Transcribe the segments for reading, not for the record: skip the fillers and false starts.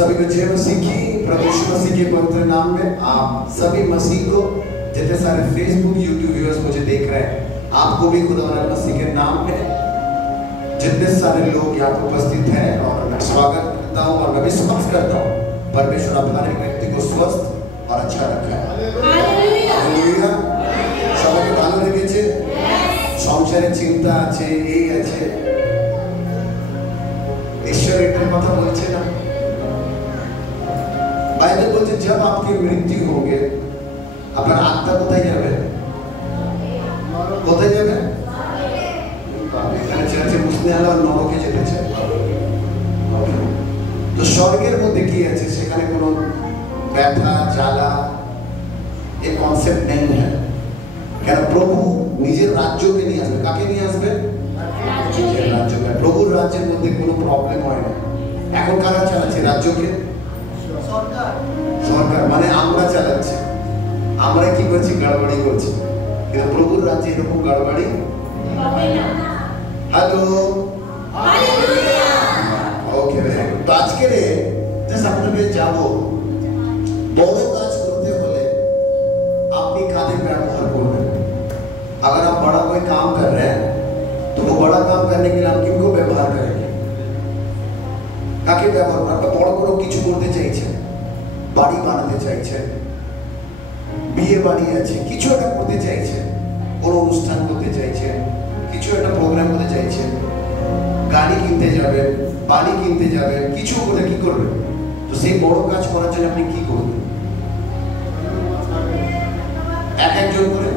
सभी को जय मसीह की। प्रभु यीशु मसीह के पवित्र नाम में आप सभी मसीह को, जितने सारे फेसबुक यूट्यूब व्यूअर्स मुझे देख रहे हैं, आपको भी खुदा मसीह के नाम में जितने सारे लोग यहाँ पर उपस्थित हैं, और मैं स्वागत करता हूँ और मैं विश्वास करता हूँ परमेश्वर आप हर एक व्यक्ति को स्वस्थ और अच्छा रखा है। हालेलुया। সবাইকে ভালো রেখেছে, সংসারের চিন্তা আছে, এই আছে, ঈশ্বর এটার কথা বলছে না। বাইবেল বলছে जब आपकी मृत्यु होगे আপনার আত্মা কোথায় যাবে? কোথায় যাবে? এখানে চার্চে মুসলিম আলো নরকে যেতে চায়। তো স্বর্গের মধ্যে কি আছে? সেখানে কোনো ব্যথা জ্বালা এই কনসেপ্ট নেই। হ্যাঁ, কেন প্রভু নিজের রাজ্যকে নিয়ে আসবে। কাকে নিয়ে আসবে? নিজের রাজ্যকে। প্রভুর রাজ্যের মধ্যে কোনো প্রবলেম হয় না। এখন কারা চালাচ্ছে রাজ্যকে? সরকার। সরকার মানে আমরা চালাচ্ছি। আমরা কি করছি? গড়বড়ি করছি। কিন্তু প্রভুর রাজ্যে এরকম গড়বড়ি হবে না। Hello, hallelujah. ওকে, তো আজকে জাস্ট আপনাদের যাবো, বড় কাজ করতে হলে আপনি কাদের ব্যবহার করবেন। अगर आप बड़ा कोई काम कर रहे हैं तो वो बड़ा काम करने के लिए आप किनको व्यवहार करेंगे? কাকে ব্যবহার করবেন? বড় বড় কিছু করতে চাইছেন, বাড়ি বানাতে চাইছেন, বিয়ে বাড়ি আছে, কিছু একটা করতে চাইছেন, কোনো অনুষ্ঠান করতে চাইছেন, কিছু একটা প্রোগ্রাম করতে চাইছেন, গাড়ি কিনতে যাবেন, বাড়ি কিনতে যাবেন, কিছু করে কি করবেন? তো সেই বড় কাজ করার জন্য আপনি কি করবেন? এক একজন করে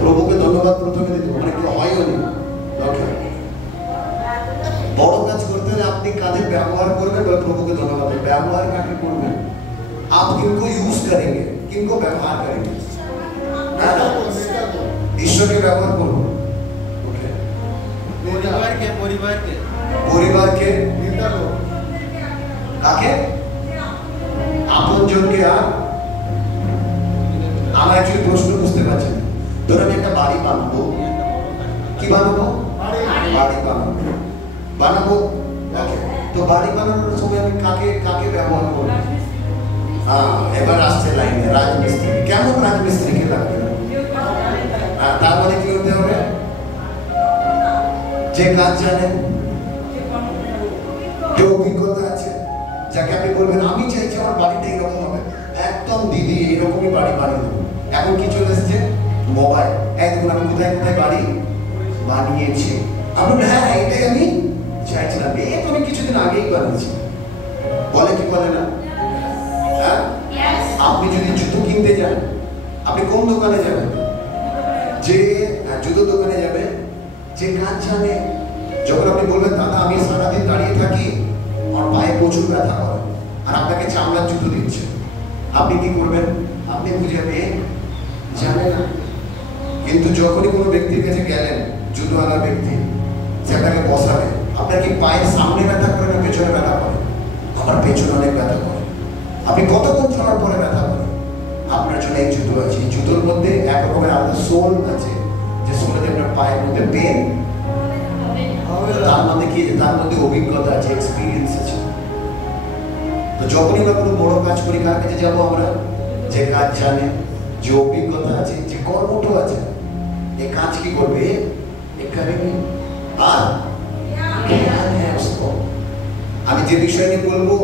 প্রভুকে ধন্যবাদ প্রথমে দিতে মানে কি হয়ও নি। বড় কাজ করতে হলে আপনি কাদের ব্যবহার করবেন? প্রভুকে धन्यवाद। व्यवहार काके करবেন? आप किनको यूज करेंगे, किनको व्यवहार करेंगे? ईश्वर के व्यवहार करो। ओके, परिवार के काके আপন জনকে। আর আমরা একটু প্রশ্ন বুঝতে পারছি। ধরুন আমি একটা বাড়ি বানাবো, কি বানাবো? বাড়ি বানাবো। তো বাড়ি বানানোর সময় আমি কাকে কাকে ব্যবহার করব? এবার আসছে লাইনে রাজমিস্ত্রি। কেমন রাজমিস্ত্রিকে লাগবে? তার মানে কি হতে হবে? যে কাজ জানে, যে অভিজ্ঞতা আছে, যাকে আপনি বলবেন আমি চাইছি আমার বাড়িটা এরকম হবে, একদম দিদি এরকমই বাড়ি বানিয়ে দেবো। এখন কি চলে এসছে? মোবাইল। একদম আমি কোথায় কোথায় বাড়ি বানিয়েছি। আমি হ্যাঁ এটাই আমি চাইছিলাম। এই তো আমি কিছুদিন আগেই বানিয়েছি। বলে কি বলে না? হ্যাঁ, আপনি যদি জুতো কিনতে যান, আপনি কোন দোকানে যাবেন? যে জুতো দোকানে যাবে যে কাজ জানে। যখন আপনি বলবেন দাদা আমি সারাদিন দাঁড়িয়ে থাকি, আমার পায়ে প্রচুর ব্যথা করে, আর আপনাকে চামড়ার জুতো দিচ্ছে, আপনি কি করবেন? আপনি বুঝে জানে না। কিন্তু যখনই কোনো ব্যক্তির কাছে গেলেন, জুতোওয়ালা ব্যক্তি, সে আপনাকে বসাবে, আপনার কি পায়ের সামনে ব্যথা করে না পেছনে ব্যথা করে? আমার পেছনে অনেক ব্যথা করে। আপনি কতক্ষণ চলার পরে ব্যথা করে? আপনার জন্য এই জুতো আছে। এই জুতোর মধ্যে এক রকমের আলাদা সোল আছে, যে সোলে আপনার পায়ের মধ্যে পেন, তার মধ্যে কি? তার মধ্যে অভিজ্ঞতা আছে, এক্সপিরিয়েন্স আছে। তো যখনই আমরা কোনো বড় কাজ করি, কার কাছে যাবো আমরা? যে কাজ জানে, যে অভিজ্ঞতা আছে, যে কর্মঠ আছে। এই কাজ কি করবে? আর আমি যে বিষয় নিয়ে বলবো,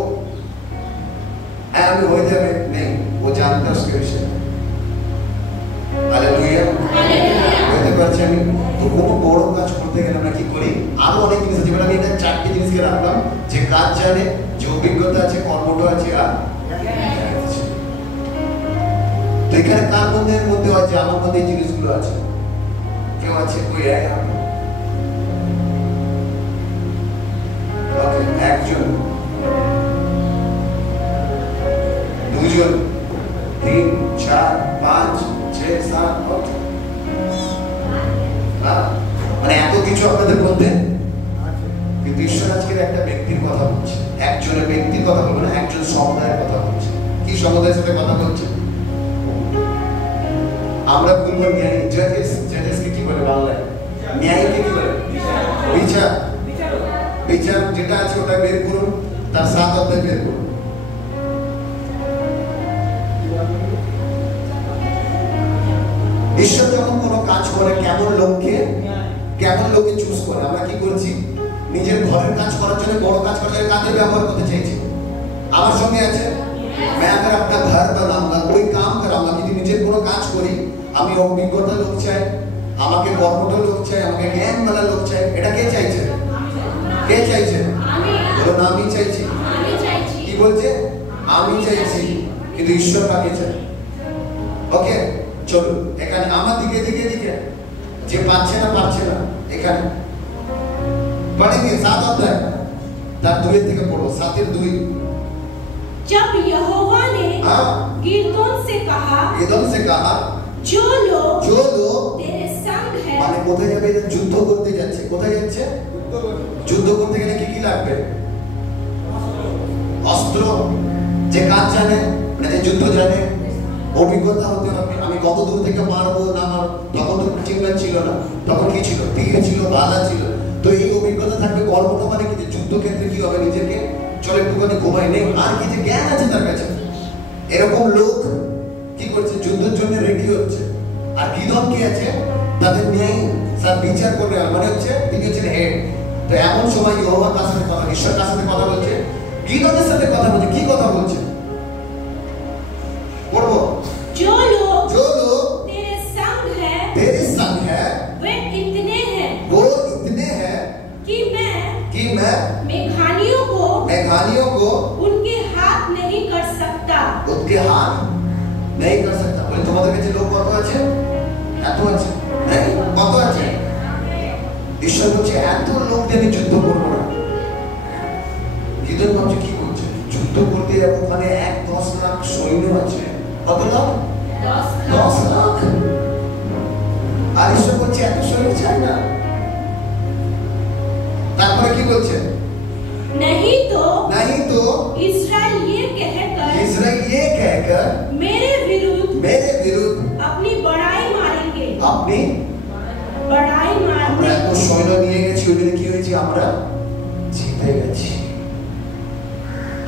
হ্যাঁ আমি হয়ে যাবে নেই, ও জানতে उसके বিষয়ে। হালেলুয়া, বলতে পারছি আমি। তো কোনো বড় কাজ করতে গেলে আমরা কি করি? আরো অনেক জিনিস আছে, যেমন আমি এটা 4টে জিনিসকে রাখলাম, যে কাজ জানে, যে অভিজ্ঞতা আছে, কর্মঠ আছে, আর তো এখানে কার মধ্যে আছে? আমার মধ্যে এই জিনিসগুলো আছে। কেউ আছে? কই একজন, দুজন, 3, 4, 5, 6, 7, 8। মানে এত কিছু আপনাদের মধ্যে। কিন্তু ঈশ্বর আজকের একটা ব্যক্তির কথা বলছে, একজনের ব্যক্তির কথা বলবো না, একজন সমুদায়ের কথা বলছে। কি সমুদায়ের সাথে কথা বলছে? আমরা বলবো ন্যায়। জাজেসকে কি বলে বাংলায়? ন্যায়কে কি বলে? বিচার। বিচার যেটা আছে ওটা বের করুন। তার 7 অধ্যায় বের করুন। ঈশ্বর যখন কোনো কাজ করে কেমন লোককে চুজ করে। আমরা কি করছি? নিজের ঘরের কাজ করার জন্য, বড় কাজ করার জন্য কাদের ব্যবহার করতে চাইছি? আমার সঙ্গে আছে, मैं अगर अपना घर बनाऊंगा, कोई काम कराऊंगा, যদি নিজের কোনো কাজ করি, আমি অভিজ্ঞতা লোক চাই, আমাকে কর্মঠ লোক চাই, আমাকে জ্ঞানওয়ালা লোক চাই। এটা কে চাইছে? কে চাইছে? বলুন আমি চাইছি। কি বলছে? আমি চাইছি। কিন্তু ঈশ্বর কাকে চায়? ওকে, চলুন এখানে আমার দিকে যে পারছে না এখানে পড়েंगे 7 অধ্যায় তার 2 থেকে পড়ো। 7 2। जब यहोवा ने गिदोन से कहा जो लोग तेरे संग है। মানে কোথায় যাবে? যুদ্ধ করতে যাচ্ছে। কোথায় যাচ্ছে? যুদ্ধ করতে গেলে কি লাগবে? অস্ত্র। যে কাজ জানে, মানে যে যুদ্ধ জানে, অভিজ্ঞতা হতে হবে। আমি কত দূর থেকে মারবো না মারবো, তখন তো চিন্তা ছিল না। তখন কি ছিল? তীর ছিল, বালা ছিল। তো এই অভিজ্ঞতা থাকবে। কর্মটা মানে কি? যুদ্ধক্ষেত্রে কি হবে? নিজেকে চলে একটুখানি ঘুমাই নেই, আর কি যে জ্ঞান আছে তার কাছে। এরকম লোক কি করছে? যুদ্ধের জন্য রেডি হচ্ছে। আর গিদন কি আছে? তাদের ন্যায় সব বিচার করবে, মানে হচ্ছে তিনি হচ্ছেন হেড। তো এমন সময় ইহোবার কাছে কথা, ঈশ্বর কাছে কথা বলছে, গিদনের সাথে কথা বলছে। কি কথা বলছে? পড়বো। जो लोग तेरे संग है वे इतने हैं कि मैं मेघानियों को उनके हाथ नहीं कर सकता। বলে তোমাদের কাছে লোক কত আছে? এত আছে? নাই, কত আছে? ঈশ্বর বলছে এত লোক দিয়ে আমি যুদ্ধ করবো না। গিদন ভাবছে কি করছে? যুদ্ধ করতে যাবো, ওখানে 10 লাখ সৈন্য আছে। কত লাখ? 10 লাখ। আর ঈশ্বর বলছে এত সৈন্য চাই না। তারপরে কি বলছে? नहीं तो इस्राएल ये कहकर मेरे विरुद्ध अपनी बड़ाई मारेंगे। আমরা এত সৈন্য নিয়ে গেছি, ওই কি হয়েছে? আমরা জিতে গেছি।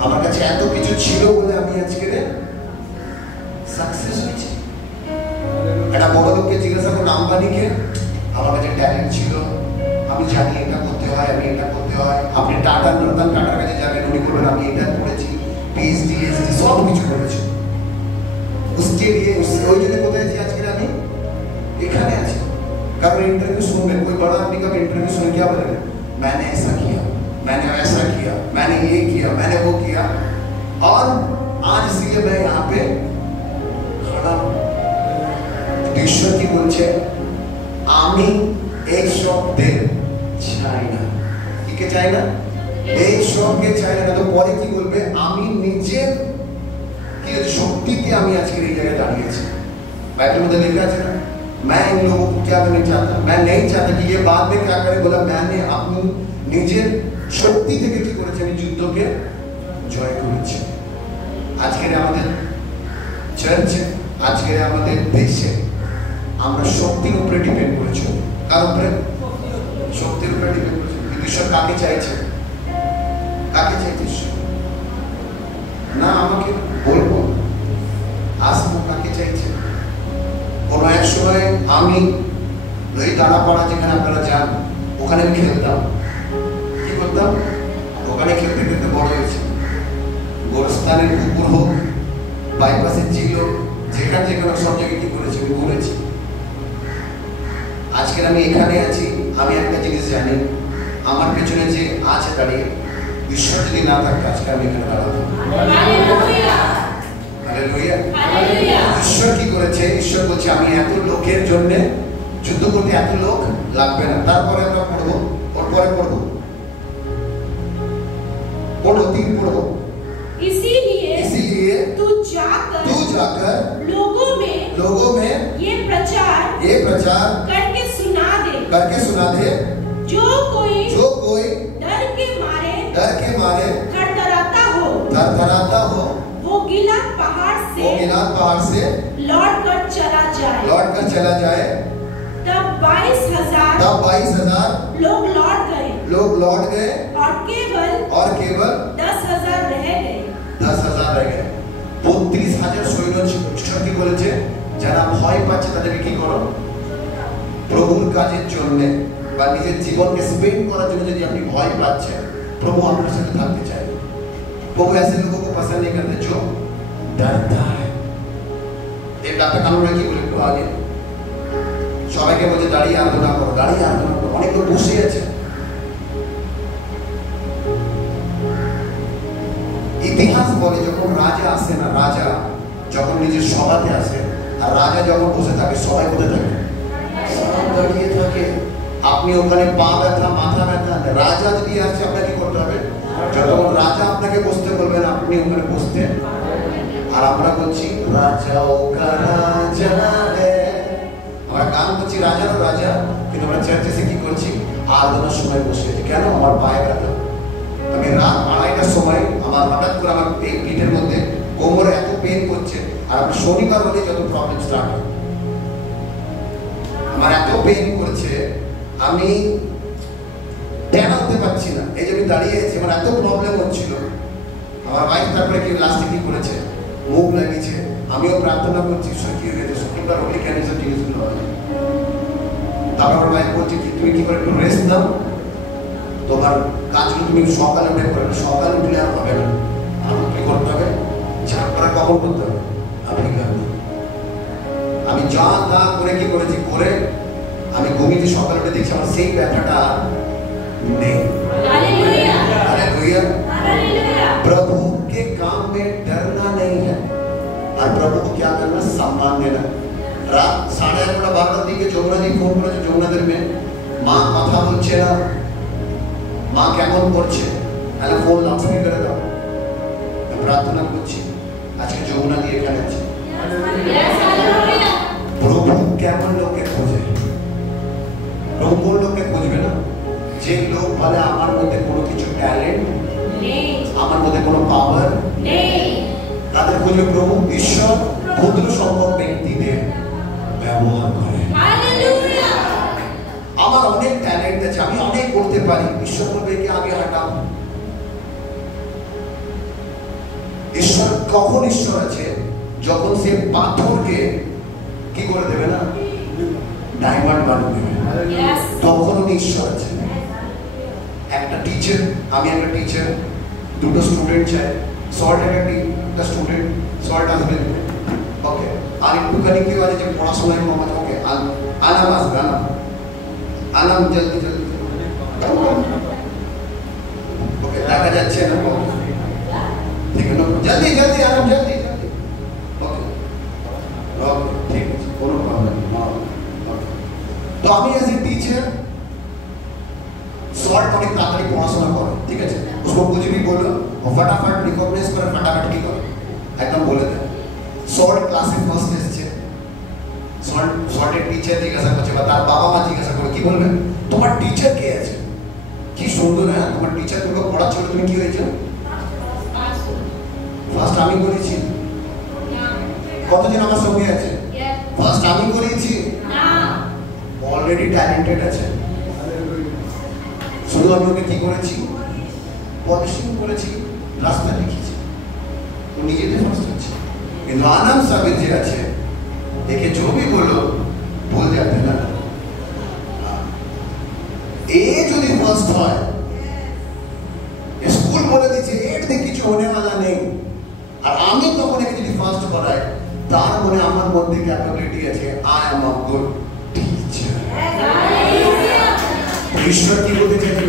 আমার কাছে এত কিছু ছিল বলে আমি আজকে সাকসেস হয়েছি। একটা বড় লোককে জিজ্ঞাসা করুন, আম্বানিকে, আমার কাছে ট্যালেন্ট ছিল, আমি জানি এটা করতে হয়, আমি এটা করতে হয়। আপনি রতন টাটার কাছে যাবেন, উনি বলবেন আমি এটা পড়েছি, পিএইচডি এসডি সব কিছু করেছি। ওই জন্য কোথায় আছি আজকে? আমি এখানে আছি। কারণ इंटरव्यू सुनবেন, कोई बड़ा आदमी का इंटरव्यू सुन क्या बोलेगा? मैंने ऐसा किया, मैंने वैसा किया, मैंने ये किया, मैंने वो किया, और आज इसलिए मैं यहाँ पे खड़ा हूँ। ঈশ্বর কি বলছে? আমি এই শব্দের চাই না। কি চাই না? এই শব্দকে চাই না। তো পরে কি বলবে? আমি নিজের কি শক্তিতে আমি আজকে এই জায়গায় দাঁড়িয়েছি। বাইবেলের মধ্যে লেখা আছে না, मैं इन लोगों को क्या करना चाहता, मैं नहीं चाहता कि ये बाद में क्या करे। बोला मैंने अपनी নিজের শক্তি থেকে কি করেছি? আমি যুদ্ধকে জয় করেছি। আজকের আমাদের চার্চে, আজকের আমাদের দেশে আমরা শক্তির উপরে ডিপেন্ড করেছি। কার উপরে? শক্তির উপরে ডিপেন্ড করেছি। কিন্তু ঈশ্বর কাকে চাইছে? ঈশ্বর না আমাকে বলবো, আসবো, কাকে চাইছে? কোনো এক সময় আমি ওই দাঁড়াপাড়া যেখানে আপনারা যান, ওখানে আমি খেলতাম। কি করতাম? ওখানে খেলতে খেলতে বড় হয়েছে। গোরস্থানের কুকুর হোক, বাইপাসের ছিল, যেখানে সব জায়গায় কি করেছি? আমি ঘুরেছি। আজকে আমি এখানে আছি, আমি একটা জিনিস জানি, আমার পেছনে যে আছে দাঁড়িয়ে, ঈশ্বর যদি না থাকতো আজকে আমি এখানে দাঁড়াতাম। ঈশ্বর কি করেছে? ঈশ্বর বলছে আমি এত লোকের জন্য যুদ্ধ করতে এত লোক লাগবে না। তারপরে আমরা পড়বো, ওর পরে পড়বো 3 পড়বো। इसीलिए तू जाकर लोगों में ये प्रचार करके सुना दे जो कोई डर के मारे थरथराता हो वो गिलाद पहाड़ से लौट कर चला जाए। तब 22,000 लोग लौट गए और केवल 10,000 ঈশ্বর কি বলেছে, যারা ভয় পাচ্ছে তাদেরকে কি করো, প্রভুর কাজের জন্য বা নিজের জীবনকে স্পেন্ড করার জন্য যদি আপনি ভয় পাচ্ছেন, প্রভু আপনার সাথে থাকতে চায়। প্রভু ऐसे लोगों को पसंद नहीं करते जो डरता है। एक डॉक्टर कानून কি বলে একটু আগে সবাইকে বলছে দাঁড়িয়ে আরাধনা করো, দাঁড়িয়ে আরাধনা করো। অনেক লোক বসে আছে। ইতিহাস বলে যখন রাজা আসে না, রাজা যখন নিজের সভাতে আসে আর রাজা যখন বসে থাকে সবাই কোথায় থাকে, সব দাঁড়িয়ে থাকে। আপনি ওখানে পা ব্যথা, মাথা ব্যথা, রাজা যদি আসছে আপনাকে কি করতে হবে, যখন রাজা আপনাকে বসতে বলবেন আপনি ওখানে বসতে। আর আমরা বলছি রাজাও কা রাজা হে, আমরা গান করছি রাজারও রাজা, কিন্তু আমরা চার্চে এসে কি করছি, আরাধনার সময় বসে আছি। কেন? আমার পায়ে ব্যথা। আমি রাত 2:30টার সময় আমার হঠাৎ করে আমার পিঠের মধ্যে কোমরে এত পেন করছে, আর আমার শনিবার হলে যত প্রবলেম স্টার্ট হয়, আমার এত পেন করছে আমি টেনে উঠতে পারছি না, এই যে আমি দাঁড়িয়ে আছি, আমার এত প্রবলেম হচ্ছিল। আমার ওয়াইফ তারপরে কি লাস্টে কি করেছে, মুখ লাগিয়েছে। আমিও প্রার্থনা করছি কি হয়ে গেছে, শনিবার হলে কেন এসব জিনিসগুলো হয়। তারপর আমার ওয়াইফ বলছে কি তুমি কি করে একটু রেস্ট নাও, তোমার কাজগুলো তুমি সকালে উঠে করবে, সকালে উঠলে আর হবে না। আমার কি করতে হবে, ঝাঁপ করা কখন করতে হবে, আমি যা তা করে কি করেছি করে আমি ঘুমিয়েছি, সকালে উঠে দেখছি আমার সেই ব্যথাটা নেই। प्रभु के काम में डरना नहीं है और प्रभु को क्या करना, सम्मान देना। रात 11:30-12টার দিকে যমুনাদি ফোন করেছে, যমুনাদের মেয়ে, মা কথা বলছে না, মা কেমন করছে, তাহলে ফোন লাউডস্পিকারে দাও। প্রার্থনা করছি, আজকে যমুনাদি এখানে আছে। প্রভু কেমন লোককে খোঁজে, প্রভু কোন লোককে খুঁজবে না, যে লোক বলে আমার মধ্যে কোনো কিছু ট্যালেন্ট নেই, আমার মধ্যে কোনো পাওয়ার নেই, তাদের খুঁজবে প্রভু। ঈশ্বর ক্ষুদ্র সংখ্যক ব্যক্তিদের ব্যবহার করে। হালেলুয়া। আমার অনেক ট্যালেন্ট আছে, আমি অনেক করতে পারি, ঈশ্বর বলবে কি আগে হাঁটাও। ঈশ্বর কখন ঈশ্বর আছে, যখন সে পাথরকে কি করে দেবে না, ডায়মন্ড বানিয়ে দেবে, তখন উনি ঈশ্বর আছে। একটা টিচার, আমি একটা টিচার, দুটো স্টুডেন্ট চাই, সল্ট একটা স্টুডেন্ট, সল্ট আসবে ওকে, আর একটুখানি কেউ আছে যে পড়াশোনায় কম আছে, ওকে আনাম আসবে, আনাম জলদি জলদি ওকে, দেখা যাচ্ছে না ঠিক আছে, জলদি জলদি আনাম জলদি জলদি ওকে ওকে ঠিক আছে, কোনো প্রবলেম না। তো আমি এজ এ টিচার शॉर्ट অনেক তাড়াতাড়ি পড়াশোনা করে, ঠিক আছে, उसको कुछ भी बोलो वो फटाफट रिकॉग्नाइज করে, फटाफट কি করে একদম বলে দেয়। শর্ট ক্লাসে ফার্স্ট এসেছে, শর্টের টিচার জিজ্ঞাসা করছে বা তার বাবা মা জিজ্ঞাসা করে, কি বলবেন, তোমার টিচার কে আছে, কি সুন্দর, হ্যাঁ তোমার টিচার তোমাকে পড়াচ্ছিল, তুমি কি হয়েছে, ফার্স্ট আমি করেছি। কতজন আমার সঙ্গে আছে, ফার্স্ট আমি করেছি না, অলরেডি ট্যালেন্টেড আছে। শুধু আমি ওকে কি করেছি, পলিশিং করেছি, রাস্তা লিখেছি, ও নিজেদের ফার্স্ট হচ্ছে। কিন্তু আনাম সাবির যে আছে, দেখে जो भी बोलो भूल जाते ना, এ যদি ফার্স্ট হয়, স্কুল বলে দিচ্ছে এর দিয়ে কিছু होने वाला নেই, আর আমি তখন একে যদি ফার্স্ট করাই, তার মনে আমার মধ্যে ক্যাপাবিলিটি আছে, I am a good teacher. ঈশ্বর কি বলতে চাইছে,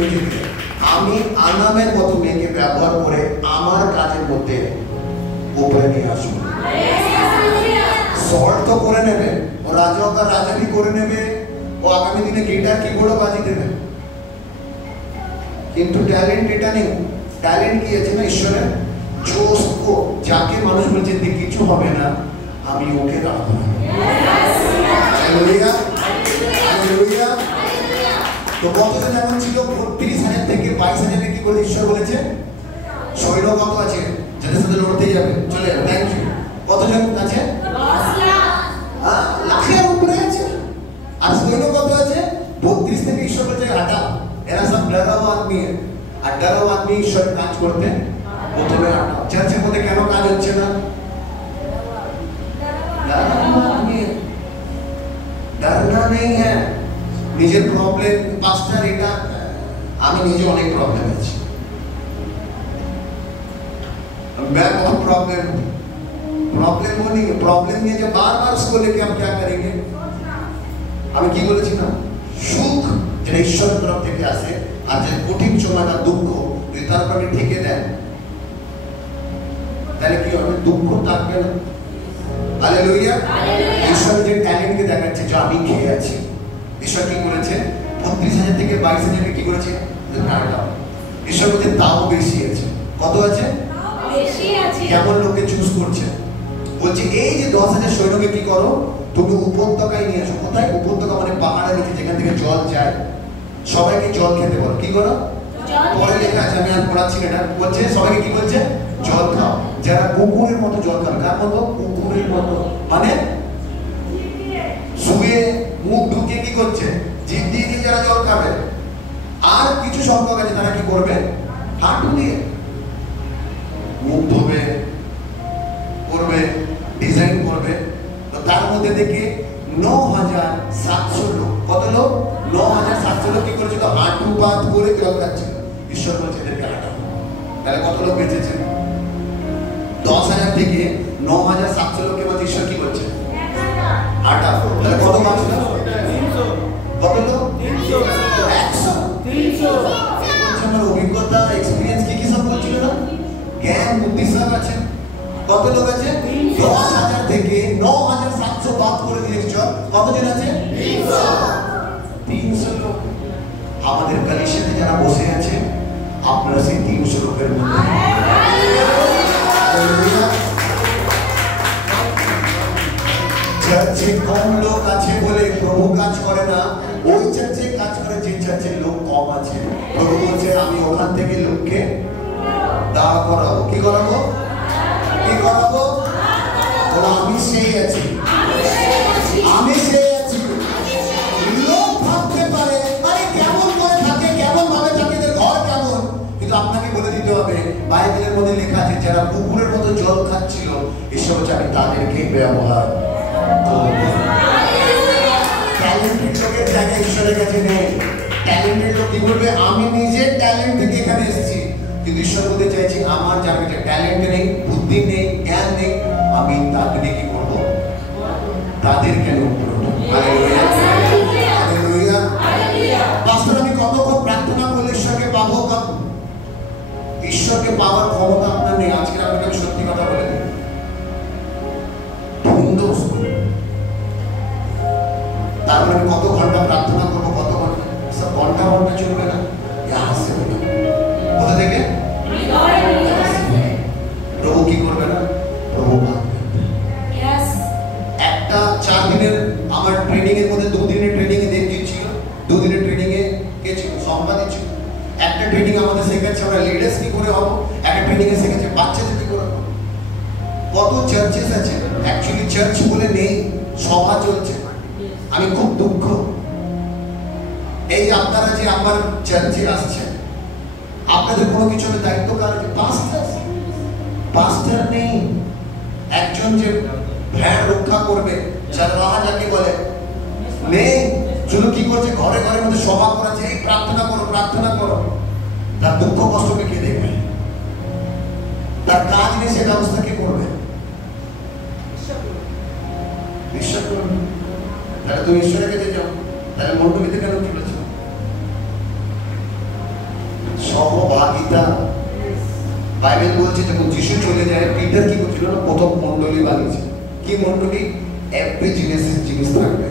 আমি আনামের মতো মেয়েকে ব্যবহার করে আমার কাজের মধ্যে উপরে নিয়ে আসবো। শর্ট তো করে নেবে, ও রাজাও का রাজা भी করে নেবে, ও আগামী দিনে গিটার কিবোর্ডও বাজিয়ে দেবে, কিন্তু ট্যালেন্ট এটা নেই। ট্যালেন্ট কি আছে না ঈশ্বরের, जो उसको যাকে মানুষ বলছে যে কিছু হবে না, আমি ওকে রাখবো। Hallelujah hallelujah. তো কতজন এমন ছিল 30,000 থেকে 22,000 কি বলে ঈশ্বর বলেছে, সৈন্য কত আছে যাদের সাথে লড়তে যাবে, চলে যাবে, থ্যাংক ইউ। কতজন আছে, 10 লাখ, লাখের উপরে আছে। আর সৈন্য কত আছে, 32 থেকে ঈশ্বর বলেছে হাঁটা, এরা সব ডরা हुआ आदमी है, আর ডরা हुआ आदमी ঈশ্বর কাজ করতে প্রথমে হাঁটা। চার্চের মধ্যে কেন কাজ হচ্ছে না, नहीं है নিজের প্রবলেম পাস্টার এটা আমি নিজে অনেক প্রবলেম আছে मैं बहुत प्रॉब्लम हो नहीं प्रॉब्लम ये जब बार-बार उसको लेके हम क्या करेंगे আমি কি বলেছিলাম সুখ যেটা ঈশ্বরের তরফ থেকে আসে আর যে কঠিন সময়টা দুঃখ যদি তার উপরে ঠেকে দেন তাহলে কি হবে দুঃখ থাকবে না হালেলুয়া ঈশ্বর যে ট্যালেন্টকে দেখাচ্ছে যে আমি খেয়ে আছি ঈশ্বর কি করেছে 32,000 থেকে 22,000 কি করেছে ঈশ্বর বলতে তাও বেশি আছে কত আছে বেশি আছে কেমন লোকে চুজ করছে বলছে এই যে 10,000 সৈন্যকে কি করো তুমি উপত্যকায় নিয়ে আসো কোথায় উপত্যকা মানে পাহাড়ের নিচে যেখান থেকে জল যায় সবাইকে জল খেতে বলো কি করো পরে লেখা আছে আমি আর পড়াচ্ছি না বলছে সবাইকে কি বলছে জল খাও যারা কুকুরের মতো জল খাবে কার মতো কুকুরের মতো মানে শুয়ে মুখ ঢুকিয়ে কি করছে জিভ দিয়ে দিয়ে যারা জল খাবে আর কিছু সংখ্যক আছে তারা কি করবে হাঁটু দিয়ে মুখ ধোবে করবে ডিজাইন করবে তো তার মধ্যে থেকে 9,700 লোক কত লোক 9,700 লোক কি করেছিল হাঁটু পাত করে জল খাচ্ছিল ঈশ্বর বলছে এদেরকে হাঁটাও তাহলে কত লোক বেঁচেছে 10,000 থেকে 9,700 লোকের মধ্যে ঈশ্বর কি বলছে হাঁটাও তাহলে কত বাঁচলো কত লোক 300 আমার অভিজ্ঞতা এক্সপেরিয়েন্স কি সব বলছিল না জ্ঞান বুদ্ধি সব আছে কত লোক আছে 10,000 থেকে 9,700 বাদ করে দিয়েছ কতজন আছে 300 লোক আমাদের কলিশনে যারা বসে আছে আপনারা সেই 300 লোকের মধ্যে চার্চে কম লোক আছে বলে প্রভু কাজ করে না ওই চার্চে কাজ করে যে চার্চে লোক কম আছে প্রভু বলছে আমি ওখান থেকে লোককে দাঁড় করাবো কি করাবো আমি সেই আছি লোক ভাবতে পারে মানে কেমন করে থাকে কেমন ভাবে থাকে এদের ঘর কেমন কিন্তু আপনাকে বলে দিতে হবে বাইবেলের মধ্যে লেখা আছে যারা কুকুরের মতো জল খাচ্ছিল ঈশ্বর বলছে আমি তাদেরকে ব্যবহার ট্যালেন্টেড লোকের জায়গায় ঈশ্বরের কাছে নেই ট্যালেন্টেড লোক কি বলবে আমি নিজের ট্যালেন্ট থেকে এখানে এসেছি কিন্তু ঈশ্বর বলতে চাইছি আমার যার কাছে ট্যালেন্ট নেই বুদ্ধি নেই জ্ঞান নেই আমি তাদেরকে কি করবো তাদেরকে আমি কতক্ষণ প্রার্থনা করলে ঈশ্বরকে পাবো ঈশ্বরকে পাওয়ার ক্ষমতা আপনার নেই আজকে আপনাকে সত্যি কথা বলে দিই তারপরে আমি কত ঘন্টা প্রার্থনা করবো কত ঘন্টা সব ঘন্টা চলবে না আসছে কোথা থেকে প্রভু কি করবে না প্রভু একটা 4 দিনের আমার ট্রেনিং এর মধ্যে 2 দিনের ট্রেনিং এ দিয়েছিল 2 দিনের ট্রেনিং এ কে ছিল সম্পাদক ছিল একটা ট্রেনিং আমাদের শেখাচ্ছে আমরা লিডার্স কি করে হবো একটা ট্রেনিং এ শেখাচ্ছে বাচ্চাদের কি করে হবো কত চার্চেস আছে অ্যাকচুয়ালি চার্চ বলে নেই সভা চলছে আমি খুব দুঃখ এই যে আপনারা যে আমার চার্চে আসছেন আপনাদের কোনো কিছু দায়িত্ব কার পাস্টার নেই একজন যে ভ্যান রক্ষা করবে যারা যাকে বলে নেই শুধু কি করছে ঘরে ঘরের মধ্যে সভা করাচ্ছে এই প্রার্থনা করো তার দুঃখ কষ্টকে কে দেখবে তার কাজ নেই সে ব্যবস্থা কে করবে ঈশ্বর করবে তাহলে তুমি ঈশ্বরের কাছে যাও তাহলে মণ্ডলীতে কেন চলেছ সহভাগিতা বাইবেল বলছে যখন যিশু চলে যায় পিটার কি করছিল না প্রথম মণ্ডলী বানিয়েছে কি মণ্ডলী এভরি জিনিস থাকবে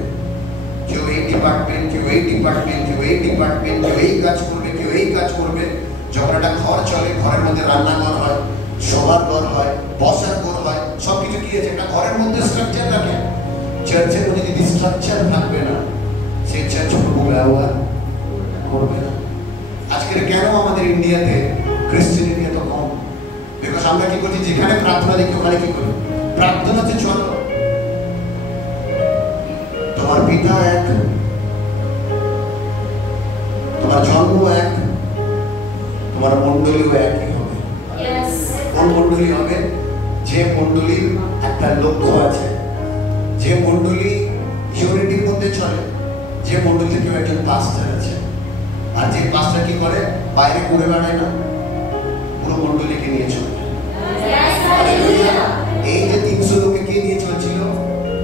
কেউ এই ডিপার্টমেন্ট কেউ এই ডিপার্টমেন্ট কেউ এই ডিপার্টমেন্ট কেউ এই কাজ করবে যখন একটা ঘর চলে ঘরের মধ্যে রান্নাঘর হয় শোবার ঘর হয় বসার ঘর হয় সবকিছু কি আছে একটা ঘরের মধ্যে স্ট্রাকচার থাকে চার্চের মধ্যে যদি স্ট্রাকচার থাকবে না সেই চার্চ প্রভু ব্যবহার করবে না আজকের কেন আমাদের ইন্ডিয়াতে ক্রিশ্চিয়ানিটি এত কম বিকজ আমরা কি করছি যেখানে প্রার্থনা দেখি ওখানে কি করি প্রার্থনাতে চলো তোমার পিতা এক তোমার জন্ম এক তোমার মণ্ডলীও একই হবে কোন মণ্ডলী হবে যে মণ্ডলীর একটা লক্ষ্য আছে যে মণ্ডলী ইউনিটির মধ্যে চলে যে মন্ডলীতে কেউ একজন পাস্টার আছে, আর যে পাস্টার কি করে, বাইরে ঘুরে বেড়ায় না, পুরো মন্ডলীকে নিয়ে চলে। এই যে 300 লোকে কে নিয়ে চলছিল?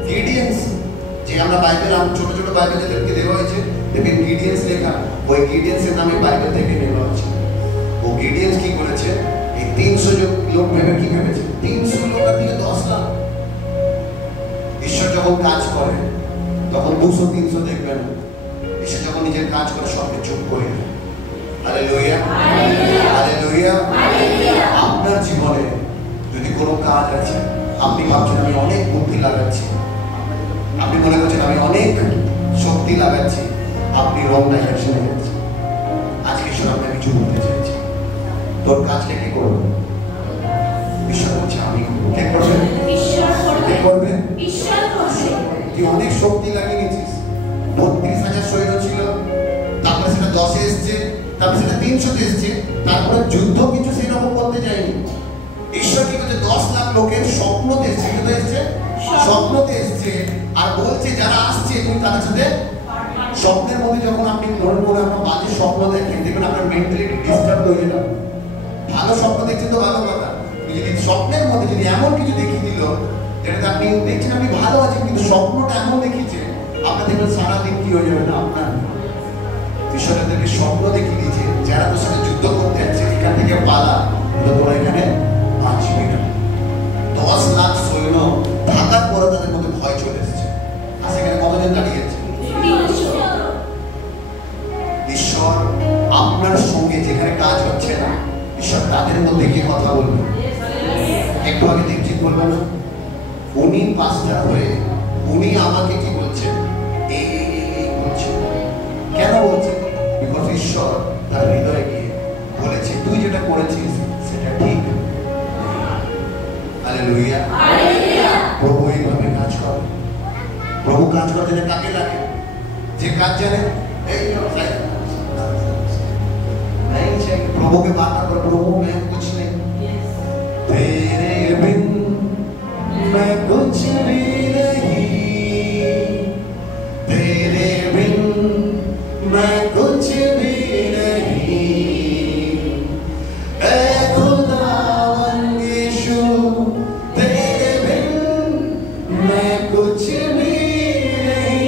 গিডিয়ন্স। যে আমরা বাইবেল, ছোট ছোট বাইবেল যাদেরকে দেওয়া হয়েছে, দেখবেন গিডিয়ন্স লেখা, ওই গিডিয়ন্সের নামে বাইবেল থেকে নেওয়া হয়েছে। ও গিডিয়ন্স কি করেছে, এই 300 লোক ভেবে কি ভেবেছে, 300 লোক আর থেকে 10 লাখ। ঈশ্বর যখন কাজ করে তখন 200-300 দেখবেন, ঈশ্বর যখন নিজের কাজ করে সবকে চুপ করে দেয়। Hallelujah, hallelujah. আপনার জীবনে যদি কোনো কাজ আছে, আপনি ভাবছেন আমি অনেক বুদ্ধি লাগাচ্ছি, আপনি মনে করছেন আমি অনেক শক্তি লাগাচ্ছি, আপনি রং ডাইরেকশনে যাচ্ছেন। আজকে ঈশ্বর আপনাকে কিছু বলতে চাইছে, তোর কাজটা কি করবো? ঈশ্বর বলছে আমি করবো। কে করবে? কে করবে? তুই অনেক শক্তি লাগিয়ে গেছিস, 32,000 সৈন্য ছিল, তারপরে সেটা 10-এ এসছে, তারপরে সেটা 300-তে এসছে, তারপরে যুদ্ধ কিছু সেরকম করতে যায়নি। ঈশ্বর কি করছে, 10 লাখ লোকের স্বপ্নতে এসছে, কোথায় এসছে? স্বপ্নতে এসছে। আর বলছে যারা আসছে তুমি তাদের সাথে স্বপ্নের মধ্যে যখন আপনি মনে করে আপনার বাজে স্বপ্ন দেখেন, দেখবেন আপনার মেন্টালিটি ডিস্টার্ব হয়ে যাবে। ভালো স্বপ্ন দেখছেন তো ভালো কথা, যদি স্বপ্নের মধ্যে যদি এমন কিছু দেখিয়ে দিল যেটাতে আপনি দেখছেন আপনি ভালো আছেন, কিন্তু স্বপ্নটা এমন দেখিয়েছে আপনার দেখবেন সারাদিন কি হয়ে যাবে না আপনার। ঈশ্বর তাদেরকে স্বপ্ন দেখিয়ে দিয়েছে, যারা তোর সাথে যুদ্ধ করতে যাচ্ছে এখান থেকে পালা, তোরা এখানে বাঁচবি না। 10 লাখ সৈন্য থাকার পরে তাদের মধ্যে ভয় চলে এসেছে। আর সেখানে কতজন দাঁড়িয়েছে? ঈশ্বর আপনার সঙ্গে যেখানে কাজ হচ্ছে না, ঈশ্বর তাদের মধ্যে গিয়ে কথা বলবে। একটু আগে দেখছি বলবেন না, উনি পাস্টার হয়ে উনি আমাকে কি বলছেন, এই বলছেন। কেন বলছেন? বিকজ ঈশ্বর তার হৃদয়ে গিয়ে বলেছে তুই যেটা করেছিস সেটা ঠিক। হালেলুয়া, প্রভু এইভাবে কাজ করে। প্রভু কাজ করতে কাকে লাগে? যে কাজ জানে। এই नहीं चाहिए प्रभु के बात कर, प्रभु मैं कुछ नहीं, तेरे बिन मैं कुछ भी नहीं, तेरे बिन मैं कुछ भी नहीं, ऐ खुदावन यीशु तेरे बिन मैं कुछ भी नहीं।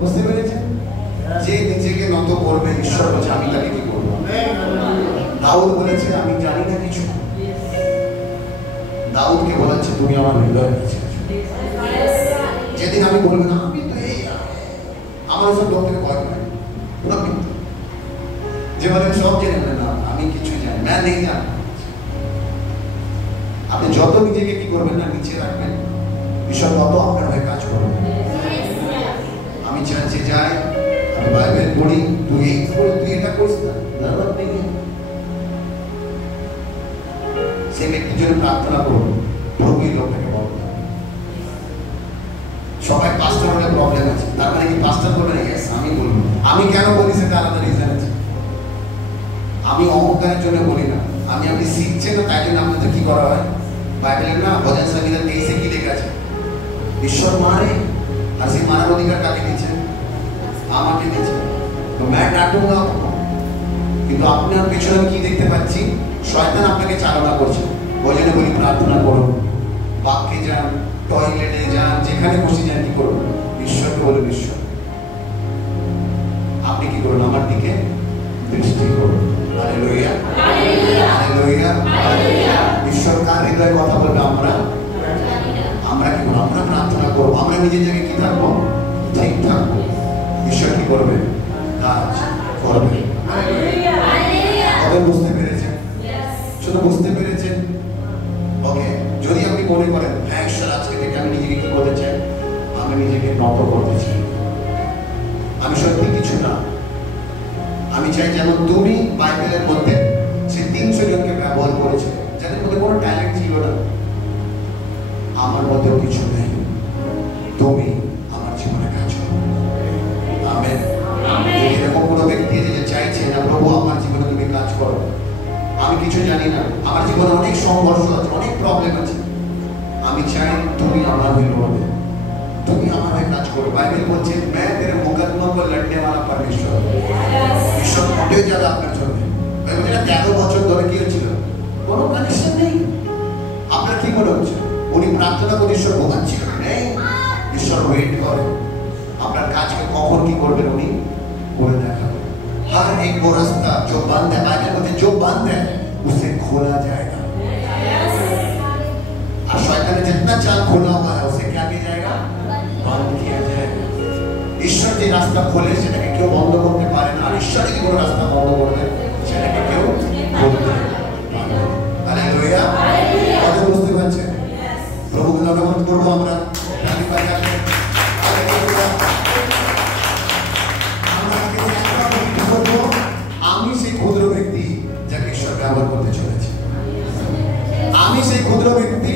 বুঝতে পেরেছেন? যে নিজেকে নত করবে ঈশ্বর বলছে আমি তাকে কি করবো। দাউদ বলেছে আমি জানি না কিছু, দাউদকে বলেছে তুমি আমার হৃদয়ে কাছে আছো। যেদিন আমি বলবো না আমি তো এই, আমার সব লোক থেকে ভয় পাই, পুরো মিথ্যা। যে বলে সব জেনে না আমি কিছু জানি না, নেই জানি। আপনি যত নিজেকে কি করবেন না নিচে রাখবেন, ঈশ্বর তত আপনার হয়ে কাজ করবেন। আমি চার্চে যাই, আমি বাইবেল পড়ি, তুই এই পড়ি, তুই এটা করিস না, জরুরত নেই। সেই ব্যক্তির জন্য প্রার্থনা করুন, প্রভুই লোকটাকে বলবেন। সবাই পাস্টার হলে প্রবলেম আছে, তার মানে কি পাস্টার বলবেন? ইয়েস আমি বলবো। আমি কেন বলি সেটা আলাদা রিজন আছে। আমি অহংকারের জন্য বলি না, আমি আপনি শিখছেন না তাই জন্য আপনাদের কি করা হয়। বাইবেলের না ভজন সংহিতা 23-এ কি লেখা আছে? ঈশ্বর মারে, আর সেই মারার অধিকার কাকে দিয়েছেন? আমাকে দিয়েছে। তো मैं डांटूंगा आपको, কিন্তু আপনার পেছনে কি দেখতে পাচ্ছি? শয়তান আপনাকে চালনা করছে। ওই জন্য বলি প্রার্থনা করুন, বাক্যে যান, টয়লেটে যান, যেখানে বসে যান, কি করুন? ঈশ্বরকে বলুন ঈশ্বর আপনি কি করুন, আমার দিকে দৃষ্টি করুন। Hallelujah, hallelujah, hallelujah. ঈশ্বর কার হৃদয়ে কথা বলবে? আমরা কি করব? আমরা প্রার্থনা করব, আমরা নিজের জায়গায় কি থাকবো? ঠিক থাকবো। ঈশ্বর কি করবে? কাজ করবে। কবে বুঝতে পেরেছেন? শুধু বুঝতে পেরেছেন? ওকে, যদি আপনি মনে করেন হ্যাঁ ঈশ্বর আজকে থেকে আমি নিজেকে কি করতে চাই, আমি নিজেকে নত করতে চাই, আমি সত্যি কিছু না, আমি চাই যেন তুমি বাইবেলের মধ্যে সেই 300 জনকে ব্যবহার করেছে যাদের মধ্যে কোনো ট্যালেন্ট ছিল না, আমার মধ্যেও কিছু নেই, তুমি আমার জীবনে কাজ করো। আমেন। এরকম কোনো ব্যক্তি আছে যে চাইছে না প্রভু আমার জীবনে তুমি কাজ করো, আমি কিছু জানি না, আমার জীবনে অনেক সংঘর্ষ আছে, অনেক প্রবলেম আছে, আমি চাই তুমি আমার হয়ে লড়বে, তুমি আমার হয়ে কাজ করো। বাইবেল বলছে मैं तेरे मुकदमा को लड़ने वाला परमेश्वर। ঈশ্বর মোটেও যাবে আপনার জন্য। বাইবেল বলছে 13 বছর ধরে কি হচ্ছিল, কোনো কানেকশন নেই। আপনার কি মনে হচ্ছে উনি প্রার্থনা করে ঈশ্বর ঘুমাচ্ছিল? নেই, ঈশ্বর ওয়েট করে আপনার কাজকে কখন কি করবেন উনি করে দেখাবেন। हर एक वो रास्ता जो बंद है, बाइबल बोलते जो बंद है उसे खोला जाएगा। और शैतान ने जितना चाल खोला हुआ है उसे क्या किया जाएगा, बंद किया जाएगा। ईश्वर जो रास्ता खोले সেটাকে কেউ বন্ধ করতে পারে না, আর ঈশ্বর যদি কোনো রাস্তা বন্ধ করবে সেটাকে কেউ খুলতে পারে না। হালেলুয়া, কথা বুঝতে পারছেন? প্রভুকে ধন্যবাদ করবো আমরা। তালি বাজাতে হালেলুয়া। আমরা আজকে একটা বক্তব্য করব, আমি সেই ক্ষুদ্র ব্যক্তি যাকে ঈশ্বর ব্যবহার করতে চলেছে। আমি সেই ক্ষুদ্র ব্যক্তি